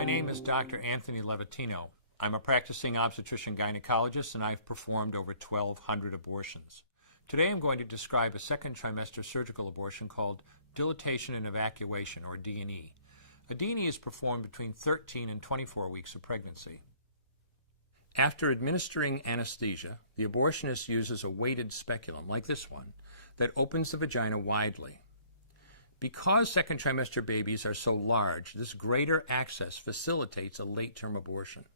My name is Dr. Ентони. I'm a practicing obstetrician gynecologist and I've performed over 1,200 abortions. Today I'm going to describe a second trimester surgical abortion called dilatation and evacuation, or D&E. A D&E is performed between 13 and 24 weeks of pregnancy. After administering anesthesia, the abortionist uses a weighted speculum, like this one, that opens the vagina widely. Because second trimester babies are so large, this greater access facilitates a late-term abortion.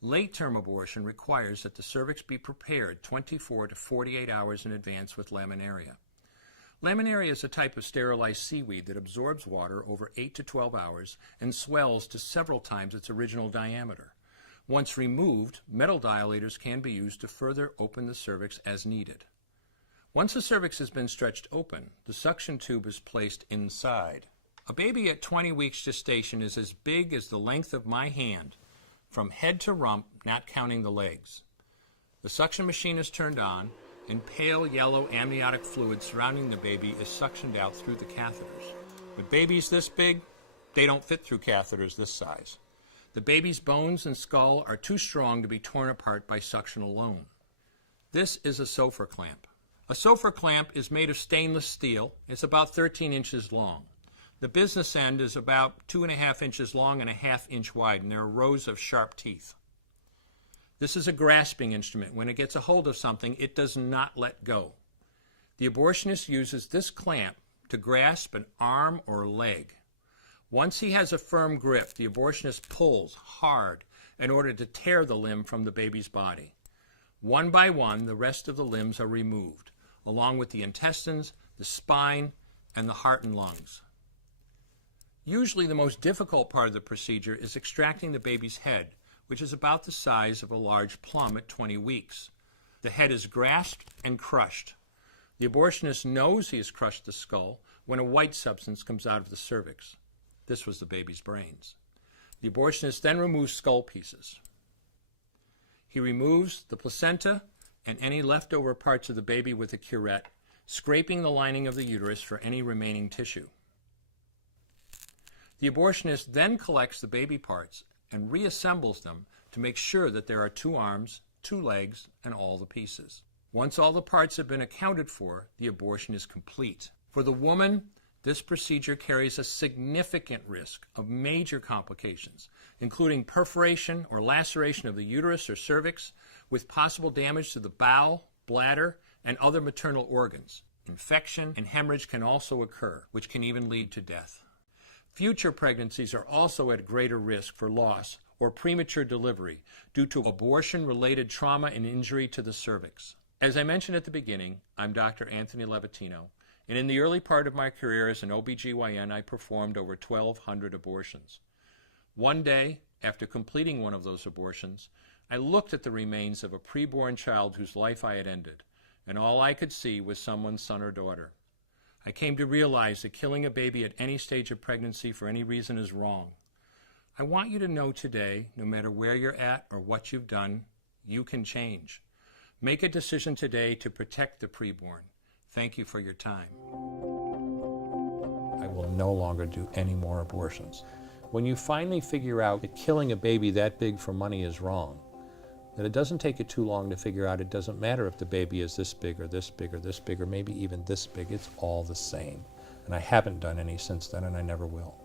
Late-term abortion requires that the cervix be prepared 24 to 48 hours in advance with laminaria. Laminaria is a type of sterilized seaweed that absorbs water over 8 to 12 hours and swells to several times its original diameter. Once removed, metal dilators can be used to further open the cervix as needed. Once the cervix has been stretched open, the suction tube is placed inside. A baby at 20 weeks gestation is as big as the length of my hand, from head to rump, not counting the legs. The suction machine is turned on, and pale yellow amniotic fluid surrounding the baby is suctioned out through the catheters. With babies this big, they don't fit through catheters this size. The baby's bones and skull are too strong to be torn apart by suction alone. This is a Sofer clamp. A Sofer clamp is made of stainless steel. It's about 13 inches long. The business end is about 2.5 inches long and 1/2 inch wide, and there are rows of sharp teeth. This is a grasping instrument. When it gets a hold of something, it does not let go. The abortionist uses this clamp to grasp an arm or leg. Once he has a firm grip, the abortionist pulls hard in order to tear the limb from the baby's body. One by one, the rest of the limbs are removed, along with the intestines, the spine, and the heart and lungs. Usually the most difficult part of the procedure is extracting the baby's head, which is about the size of a large plum at 20 weeks. The head is grasped and crushed. The abortionist knows he has crushed the skull when a white substance comes out of the cervix. This was the baby's brains. The abortionist then removes skull pieces. He removes the placenta and any leftover parts of the baby with a curette, scraping the lining of the uterus for any remaining tissue. The abortionist then collects the baby parts and reassembles them to make sure that there are 2 arms, 2 legs, and all the pieces. Once all the parts have been accounted for, the abortion is complete. For the woman, this procedure carries a significant risk of major complications, including perforation or laceration of the uterus or cervix, with possible damage to the bowel, bladder, and other maternal organs. Infection and hemorrhage can also occur, which can even lead to death. Future pregnancies are also at greater risk for loss or premature delivery due to abortion-related trauma and injury to the cervix. As I mentioned at the beginning, I'm Dr. Ентони, and in the early part of my career as an OBGYN, I performed over 1,200 abortions. One day, after completing one of those abortions, I looked at the remains of a preborn child whose life I had ended, and all I could see was someone's son or daughter. I came to realize that killing a baby at any stage of pregnancy for any reason is wrong. I want you to know today, no matter where you're at or what you've done, you can change. Make a decision today to protect the preborn. Thank you for your time. I will no longer do any more abortions. When you finally figure out that killing a baby that big for money is wrong, that it doesn't take you too long to figure out it doesn't matter if the baby is this big or this big or this big or maybe even this big, it's all the same. And I haven't done any since then, and I never will.